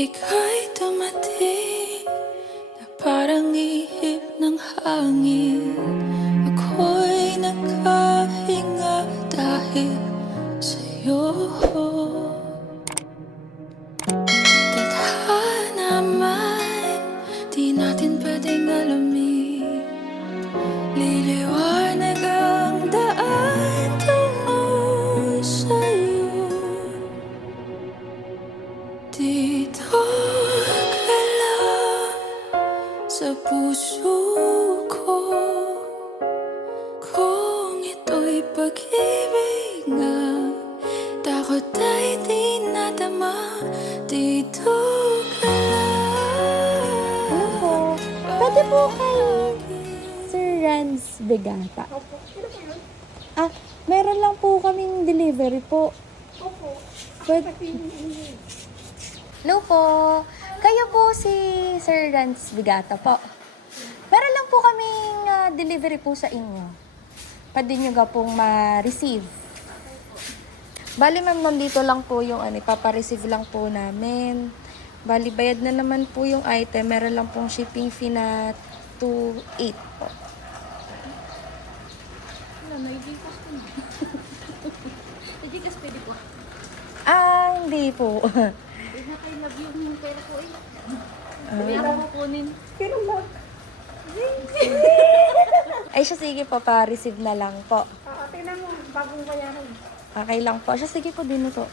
Ika'y dumating na parang ihip ng hangin. Ako'y nakahinga dahil sa'yo. Tadhana man, di natin pwedeng alamin. Liliwanag ang daan tungo sa'yo. Dito ka lang sa puso ko. Kung ito'y pag-ibig nga, takot ay di nadama. Dito ka lang. Opo. Pwede po kay Sir Renz Vegata. Opo. Sino po yun? Meron lang po kaming delivery po. Opo. Pwede. Hello po. Kayo po si Sir Renz Vegata po. Meron lang po kaming delivery po sa inyo. Pwede nyo ga pong ma-receive. Bali ma'am, nandito lang po yung ipapareceive lang po namin. Bali, bayad na naman po yung item. Meron lang pong shipping fee na 2.8 po. Wala, may Gcash ko na. May Gcash pwede po. Hindi po. Hindi na kayo love yung pera ko eh. Pera mo kunin. Pero love. Ay siya, sige po, pa-receive na lang po. Tingnan mo, bagong bayaran. Okay lang po. Siya, sige po, din po.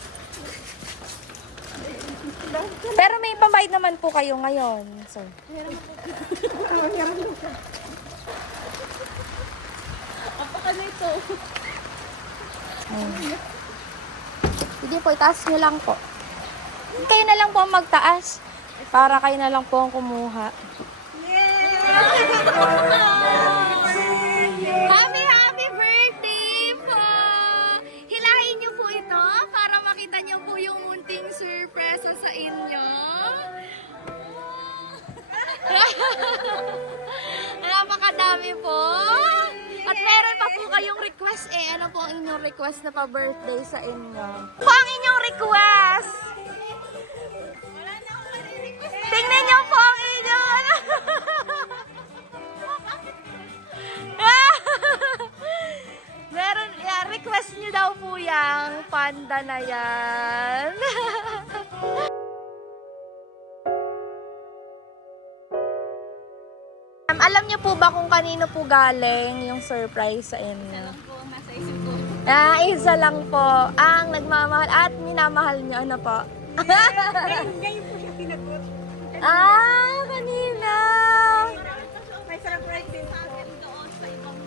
Pero may pambayad naman po kayo ngayon, sir. Apaka na ito. Sige po, itaas nyo lang po. Kayo na lang po ang magtaas. Para kayo na lang po ang kumuha. Happy birthday po! Hilahin niyo po ito para makita niyo po yung munting surpresa sa inyo. Napakadami po. At meron pa po kayong request eh. Ano po ang inyong request na pa-birthday sa inyo? Po ang inyong request! Tingnan niyo po ang inyong meron, request niyo daw po yung panda na yan. Alam niyo po ba kung kanino po galing yung surprise sa inyo? Po, nasa isip ko. Isa lang po ang nagmamahal at minamahal niyo. Ano po? Ngayon po siya pinagot. Kanina. May surprise din sa akin doon sa ibang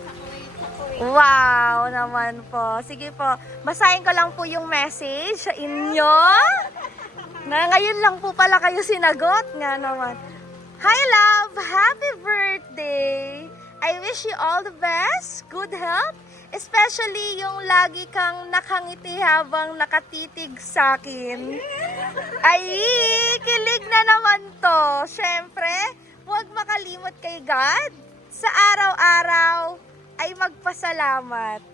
sa Kuwait. Wow naman po. Sige po, basahin ko lang po yung message sa inyo. Na ngayon lang po pala kayo sinagot nga naman. Hi love, happy birthday. I wish you all the best, good health, especially yung lagi kang nakangiti habang nakatitig sa akin. Ay, kilig na naman to. Syempre, huwag makalimot kay God. Sa araw-araw ay magpasalamat.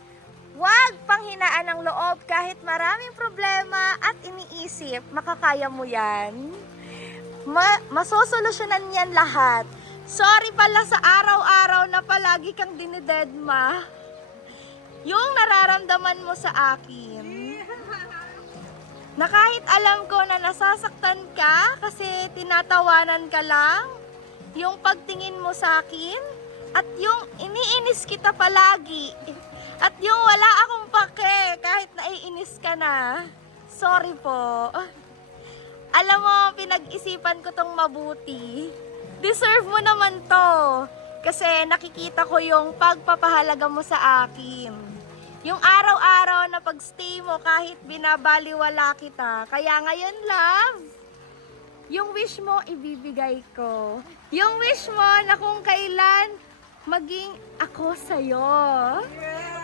Huwag panghinaan ng loob kahit maraming problema at iniisip, makakaya mo yan. Masosolusyonan yan lahat. Sorry pala sa araw-araw na palagi kang dinidedma. Yung nararamdaman mo sa akin. Na kahit alam ko na nasasaktan ka kasi tinatawanan ka lang, yung pagtingin mo sa akin, at yung iniinis kita palagi, at yung wala akong pake kahit naiinis ka na. Sorry po. Alam mo, pinag-isipan ko tong mabuti. Deserve mo naman to. Kasi nakikita ko yung pagpapahalaga mo sa akin. Yung araw-araw na pagstay mo kahit binabaliwala kita. Kaya ngayon, love, yung wish mo, ibibigay ko. Yung wish mo na kung kailan maging ako sa'yo.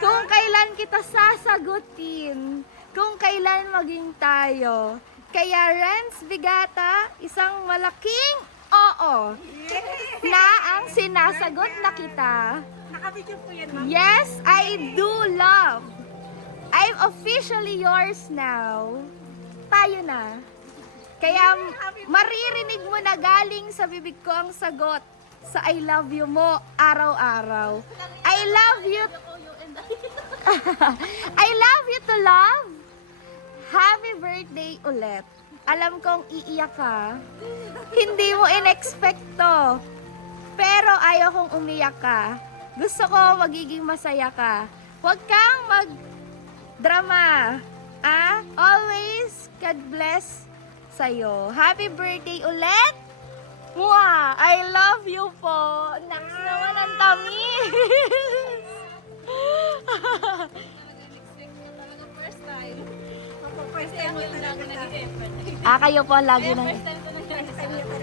Kung kailan kita sasagutin. Kung kailan maging tayo. Kaya Renz Vegata, isang malaking oo na ang sinasagot na kita. Nakabidyo po yan, ma'am. Yes, I do love. I'm officially yours now. Tayo na. Kaya maririnig mo na galing sa bibig ko ang sagot sa I love you mo araw-araw. I love you. I love you to love. Happy birthday ulit. Alam kong iiyak ka. Hindi mo in-expect to. Pero ayaw kong umiyak ka. Gusto ko magiging masaya ka. Huwag kang mag-drama. Always, God bless sa'yo. Happy birthday ulit. Mwah! I love you po. Next naman ang tamis. First time. First time mo talaga nag-effort. Kayo po lagi na. First time ko nag-effort.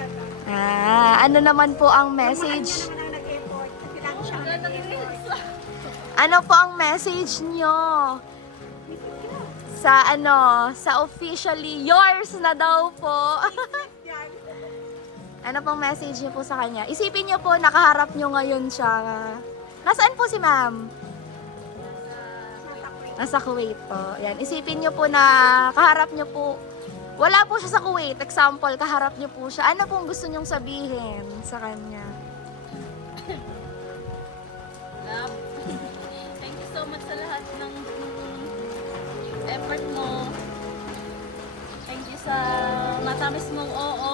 Ano naman po ang message? Nag-effort. Kailangan siya nag-effort. Ano po ang message nyo? Sa officially yours na daw po. Ano pong message niyo po sa kanya? Isipin niyo po, nakaharap niyo ngayon siya. Nasaan po si ma'am? Nasa Kuwait po. Yan. Isipin niyo po na kaharap niyo po. Wala po siya sa Kuwait. Example, kaharap niyo po siya. Ano pong gusto niyong sabihin sa kanya? Love. Thank you so much sa lahat ng effort mo. Thank you sa matamis mong oo.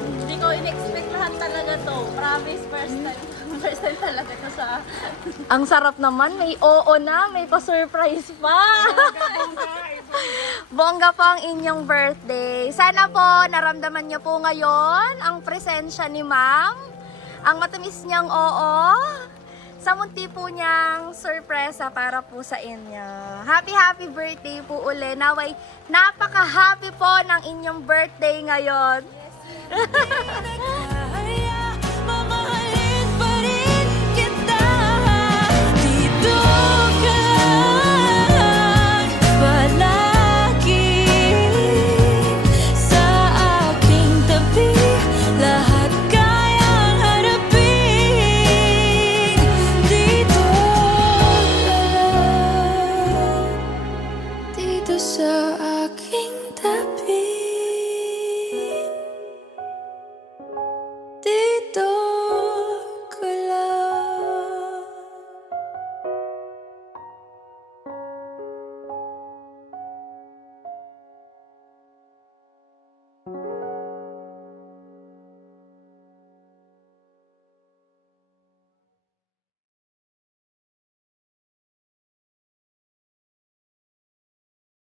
Hindi ko in-expect lahat talaga to. Promise, first time. First time talaga to sa... Ang sarap naman. May oo na. May pa-surprise pa. Bongga po ang inyong birthday. Sana po naramdaman niyo po ngayon ang presensya ni ma'am. Ang matamis niyang oo. Sa munti po niyang sorpresa para po sa inyo. Happy birthday po uli. Naway, napaka-happy po ng inyong birthday ngayon.